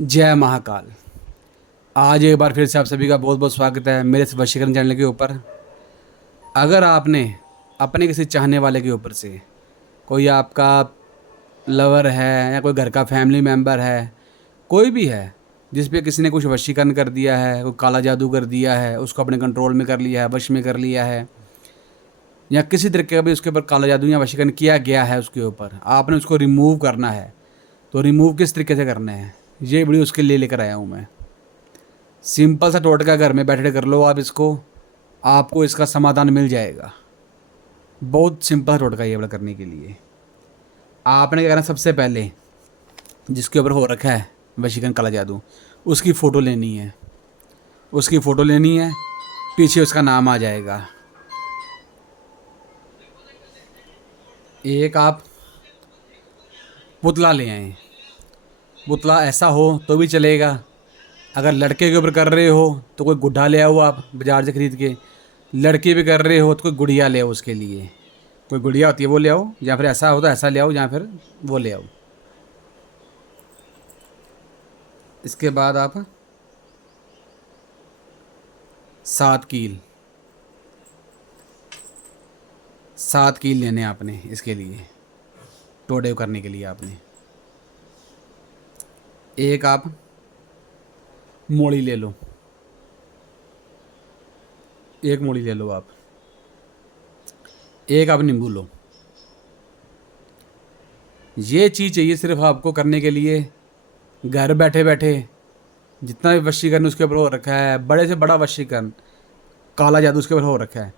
जय महाकाल। आज एक बार फिर से आप सभी का बहुत बहुत स्वागत है मेरे इस वशीकरण चैनल के ऊपर। अगर आपने अपने किसी चाहने वाले के ऊपर से, कोई आपका लवर है या कोई घर का फैमिली मेम्बर है, कोई भी है जिस पे किसी ने कुछ वशीकरण कर दिया है, कोई काला जादू कर दिया है, उसको अपने कंट्रोल में कर लिया है, वश में कर लिया है, या किसी तरीके का भी उसके ऊपर काला जादू या वशीकरण किया गया है, उसके ऊपर आपने उसको रिमूव करना है, तो रिमूव किस तरीके से करना है ये वीडियो उसके लिए लेकर आया हूँ मैं। सिंपल सा टोटका घर में बैठे कर लो आप इसको, आपको इसका समाधान मिल जाएगा। बहुत सिंपल टोटका ये वाला करने के लिए आपने क्या करना, सबसे पहले जिसके ऊपर हो रखा है वशीकरण काला जादू, उसकी फ़ोटो लेनी है। उसकी फ़ोटो लेनी है, पीछे उसका नाम आ जाएगा। एक आप पुतला ले आए। पुतला ऐसा हो तो भी चलेगा। अगर लड़के के ऊपर कर रहे हो तो कोई गुड्ढा ले आओ आप बाज़ार से ख़रीद के। लड़की भी कर रहे हो तो कोई गुड़िया ले आओ उसके लिए। कोई गुड़िया होती है वो ले आओ, या फिर ऐसा हो तो ऐसा ले आओ, या फिर वो ले आओ। इसके बाद आप 7 कील, 7 कील लेने हैं आपने इसके लिए, टोडे करने के लिए आपने। एक आप मूली ले लो, एक मूली ले लो आप। एक आप नींबू लो। ये चीज़ चाहिए सिर्फ आपको करने के लिए, घर बैठे बैठे। जितना भी वशीकरण उसके ऊपर हो रखा है, बड़े से बड़ा वशीकरण, काला जादू उसके ऊपर हो रखा है,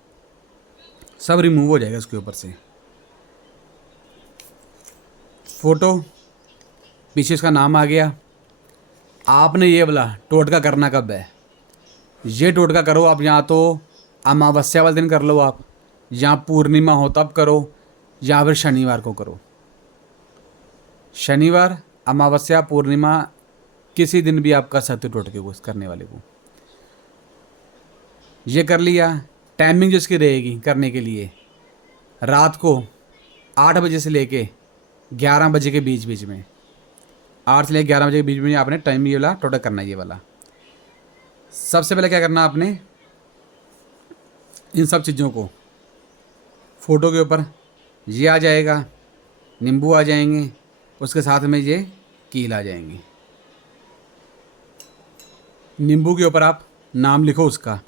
सब रिमूव हो जाएगा उसके ऊपर से। फ़ोटो, पीछे उसका नाम आ गया। आपने ये वाला टोटका करना कब है? ये टोटका करो आप या तो अमावस्या वाले दिन कर लो आप, या पूर्णिमा हो तब करो, या फिर शनिवार को करो। शनिवार, अमावस्या, पूर्णिमा, किसी दिन भी आप कर सकते हो टोटके को करने वाले को। ये कर लिया। टाइमिंग जिसकी रहेगी करने के लिए, रात को 8 बजे से लेके 11 बजे के बीच बीच में, 8 से लेकर 11 बजे के बीच में आपने टाइम ये वाला टोटक करना है। ये वाला सबसे पहले क्या करना आपने, इन सब चीज़ों को फ़ोटो के ऊपर ये आ जाएगा, नींबू आ जाएंगे, उसके साथ में ये कील आ जाएंगी। नींबू के ऊपर आप नाम लिखो उसका,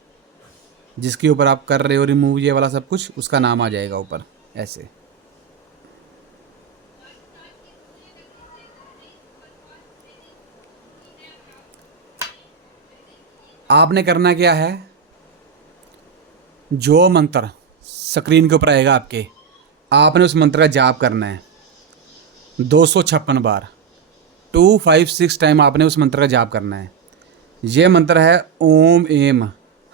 जिसके ऊपर आप कर रहे हो रिमूव ये वाला सब कुछ, उसका नाम आ जाएगा ऊपर ऐसे। आपने करना क्या है, जो मंत्र स्क्रीन के ऊपर आएगा आपके, आपने उस मंत्र का जाप करना है 256 बार। 256 टाइम आपने उस मंत्र का जाप करना है। ये मंत्र है ओम एम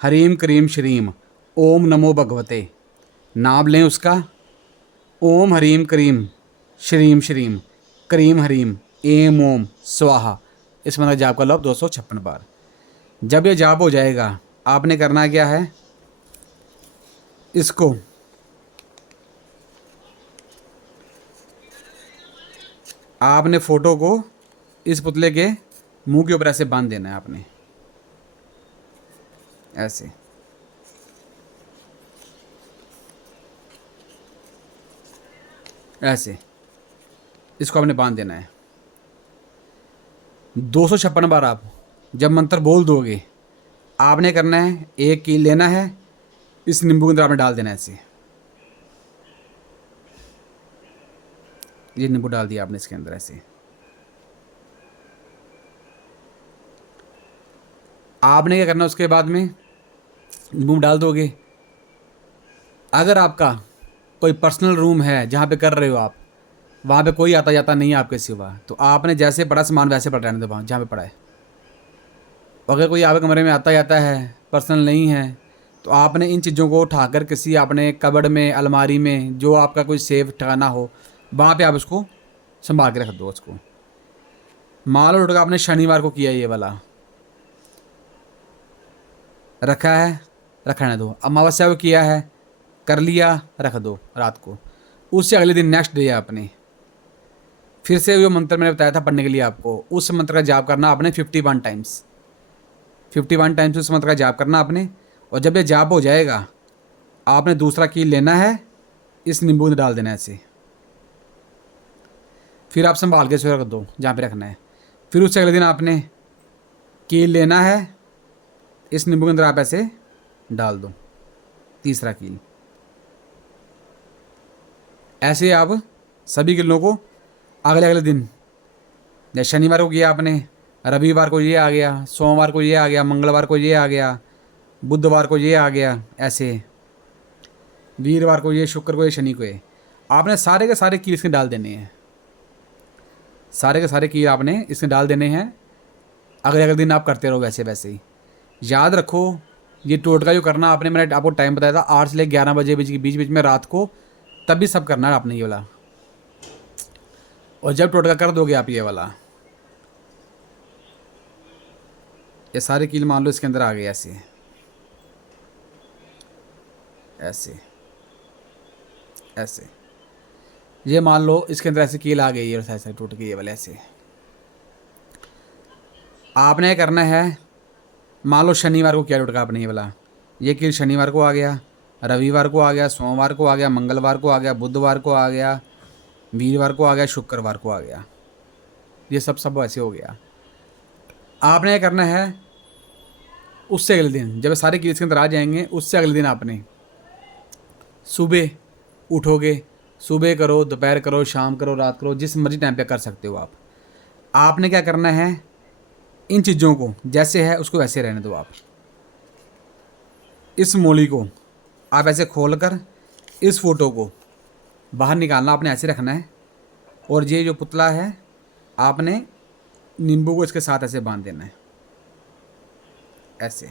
हरीम क्रीम श्रीम ओम नमो भगवते। नाम लें उसका, ओम हरीम क्रीम श्रीम श्रीम क्रीम हरीम एम ओम स्वाहा। इस मंत्र का जाप कर लो आप 256 बार। जब ये जाप हो जाएगा, आपने करना क्या है, इसको आपने फ़ोटो को इस पुतले के मुंह के ऊपर ऐसे बांध देना है आपने, ऐसे। ऐसे इसको आपने बांध देना है 256 बार। आप जब मंत्र बोल दोगे, आपने करना है, एक कील लेना है, इस नींबू के अंदर आपने डाल देना है ऐसे। ये नींबू डाल दिया आपने इसके अंदर ऐसे। आपने क्या करना, उसके बाद में नींबू डाल दोगे। अगर आपका कोई पर्सनल रूम है जहाँ पे कर रहे हो आप, वहाँ पे कोई आता जाता नहीं है आपके सिवा, तो आपने जैसे पड़ा सामान वैसे पड़ा रहने दो वहाँ जहाँ पे पड़ा है। अगर कोई आपके कमरे में आता जाता है, पर्सनल नहीं है, तो आपने इन चीज़ों को उठाकर किसी अपने कबर्ड में, अलमारी में, जो आपका कोई सेफ ठिकाना हो, वहाँ पे आप उसको संभाल के रख दो उसको। मान लो टोटका आपने शनिवार को किया, ये वाला रखा है, रखने दो। अमावस्या को किया है, कर लिया, रख दो रात को। उससे अगले दिन नेक्स्ट डे आपने फिर से जो मंत्र मैंने बताया था पढ़ने के लिए आपको, उस मंत्र का जाप करना आपने 51 टाइम्स, 51 टाइम्स उस मंत्र का जाप करना आपने। और जब ये जाप हो जाएगा, आपने दूसरा कील लेना है, इस नींबू में डाल देना है ऐसे। फिर आप संभाल के इसको रख दो जहाँ पे रखना है। फिर उससे अगले दिन आपने कील लेना है, इस नींबू के अंदर आप ऐसे डाल दो, तीसरा कील। ऐसे आप सभी कीलों को अगले अगले दिन, जैसे शनिवार को किया आपने, रविवार को ये आ गया, सोमवार को ये आ गया, मंगलवार को ये आ गया, बुधवार को ये आ गया, ऐसे वीरवार को ये, शुक्र को ये, शनि को ये। आपने सारे के सारे कील इसमें डाल देने हैं, सारे के सारे कील आपने इसमें डाल देने हैं। अगले अगले दिन आप करते रहो वैसे वैसे ही। याद रखो, ये टोटका जो करना आपने, मैंने आपको टाइम बताया था 8 से लेकर 11 बजे बीच बीच में रात को, तभी सब करना है आपने ये वाला। और जब टोटका कर दोगे आप ये वाला, ये सारे कील मान लो इसके अंदर आ गए ऐसे ऐसे ऐसे, ये मान लो इसके अंदर ऐसे कील आ गई, ये ऐसे टूट के ये वाले ऐसे। आपने करना है, मान लो शनिवार को क्या टोटका आपने ये वाला, ये कील शनिवार को आ गया, रविवार को आ गया, सोमवार को आ गया, मंगलवार को आ गया, बुधवार को आ गया, वीरवार को आ गया, शुक्रवार को आ गया। ये सब ऐसे हो गया। आपने करना है, उससे अगले दिन जब सारे कील इसके अंदर आ जाएंगे, उससे अगले दिन आपने सुबह उठोगे, सुबह करो, दोपहर करो, शाम करो, रात करो, जिस मर्जी टाइम पे कर सकते हो आप। आपने क्या करना है, इन चीज़ों को जैसे है उसको वैसे रहने दो आप। इस मोली को आप ऐसे खोल कर इस फोटो को बाहर निकालना, आपने ऐसे रखना है। और ये जो पुतला है, आपने नींबू को इसके साथ ऐसे बांध देना है, ऐसे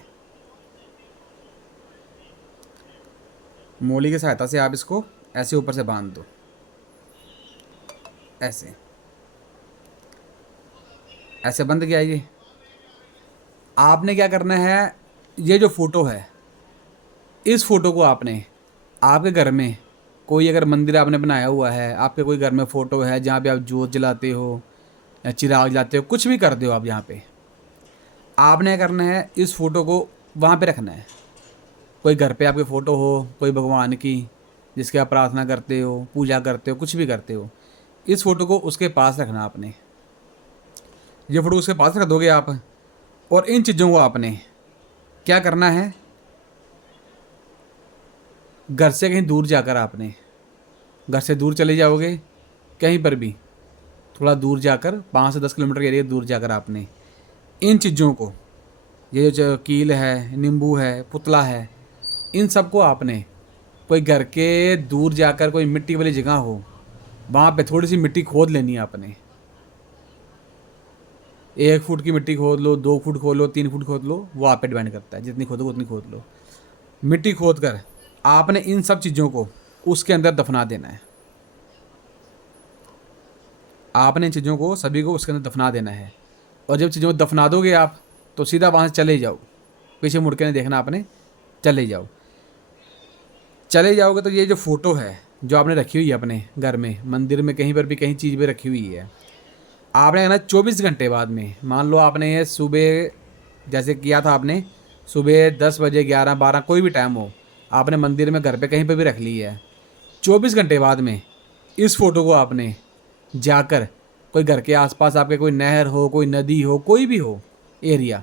मोली की सहायता से आप इसको ऐसे ऊपर से बांध दो, ऐसे ऐसे बंद गया ये। आपने क्या करना है, ये जो फ़ोटो है, इस फ़ोटो को आपने आपके घर में कोई अगर मंदिर आपने बनाया हुआ है, आपके कोई घर में फ़ोटो है जहाँ पे आप जोत जलाते हो या चिराग जलाते हो, कुछ भी करते हो आप यहाँ पे, आपने क्या करना है, इस फ़ोटो को वहाँ पे रखना है। कोई घर पे आपके फ़ोटो हो, कोई भगवान की जिसकी आप प्रार्थना करते हो, पूजा करते हो, कुछ भी करते हो, इस फ़ोटो को उसके पास रखना आपने। ये फ़ोटो उसके पास रख दोगे आप। और इन चीज़ों को आपने क्या करना है, घर से कहीं दूर जाकर आपने, घर से दूर चले जाओगे कहीं पर भी, थोड़ा दूर जाकर 5 से 10 किलोमीटर के एरिया दूर जाकर आपने इन चीज़ों को, ये जो कील है, नींबू है, पुतला है, इन सब को आपने कोई घर के दूर जाकर कोई मिट्टी वाली जगह हो, वहाँ पे थोड़ी सी मिट्टी खोद लेनी है आपने। 1 फुट की मिट्टी खोद लो, 2 फुट खोद लो, 3 फुट खोद लो, वो आप पे डिपेंड करता है, जितनी खोदो उतनी खोद लो। मिट्टी खोद कर आपने इन सब चीज़ों को उसके अंदर दफना देना है। आपने इन चीज़ों को सभी को उसके अंदर दफना देना है। और जब चीज़ों को दफना दोगे आप, तो सीधा वहाँ से चले जाओ, पीछे मुड़ के नहीं देखना आपने, चले जाओ। चले जाओगे तो ये जो फ़ोटो है जो आपने रखी हुई है अपने घर में, मंदिर में, कहीं पर भी, कहीं चीज़ पे रखी हुई है, आपने कहना 24 घंटे बाद में, मान लो आपने ये सुबह जैसे किया था, आपने सुबह 10 बजे, 11, 12 कोई भी टाइम हो, आपने मंदिर में, घर पे, कहीं पे भी रख ली है, 24 घंटे बाद में इस फ़ोटो को आपने जाकर कोई घर के आसपास आपके कोई नहर हो, कोई नदी हो, कोई भी हो एरिया,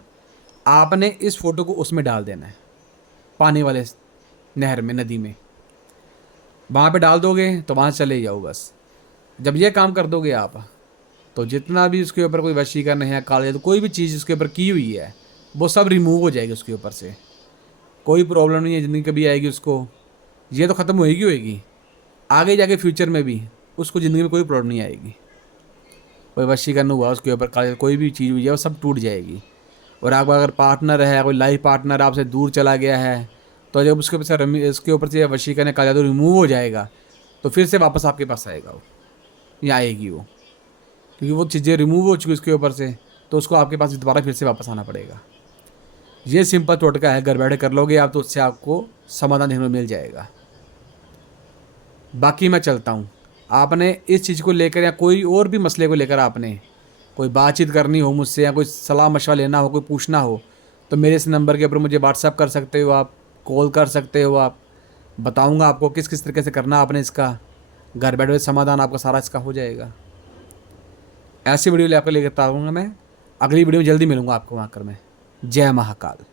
आपने इस फ़ोटो को उसमें डाल देना है, पानी वाले नहर में, नदी में। वहाँ पे डाल दोगे तो वहाँ से चले जाओ बस। जब ये काम कर दोगे आप, तो जितना भी उसके ऊपर कोई वशीकरण है, काले जादू, कोई भी चीज़ उसके ऊपर की हुई है, वो सब रिमूव हो जाएगी उसके ऊपर से। कोई प्रॉब्लम नहीं है ज़िंदगी कभी आएगी उसको, ये तो ख़त्म होएगी होएगी, आगे जाके फ्यूचर में भी उसको ज़िंदगी में कोई प्रॉब्लम नहीं आएगी। कोई वशीकरण हुआ उसके ऊपर, काले कोई भी चीज़ हुई है, वो सब टूट जाएगी। और आपका अगर पार्टनर है, कोई लाइफ पार्टनर आपसे दूर चला गया है, तो जब उसके ऊपर से वशीकरण काला जादू रिमूव हो जाएगा, तो फिर से वापस आपके पास आएगा वो, या आएगी वो, क्योंकि वो चीज़ें रिमूव हो चुकी उसके ऊपर से, तो उसको आपके पास दोबारा फिर से वापस आना पड़ेगा। ये सिंपल टोटका है, घर बैठे कर लोगे आप तो उससे आपको समाधान देखने को मिल जाएगा। बाकी मैं चलता हूँ, आपने इस चीज़ को लेकर या कोई और भी मसले को लेकर आपने कोई बातचीत करनी हो मुझसे या कोई सलाह मशवरा लेना हो, कोई पूछना हो, तो मेरे इस नंबर के ऊपर मुझे व्हाट्सअप कर सकते हो आप, कॉल कर सकते हो आप। बताऊँगा आपको किस किस तरीके से करना आपने इसका, घर बैठे हुए समाधान आपका सारा इसका हो जाएगा। ऐसी वीडियो ले आपको लेकर आता हूँगा मैं। अगली वीडियो में जल्दी मिलूँगा आपको वहाँ कर मैं। जय महाकाल।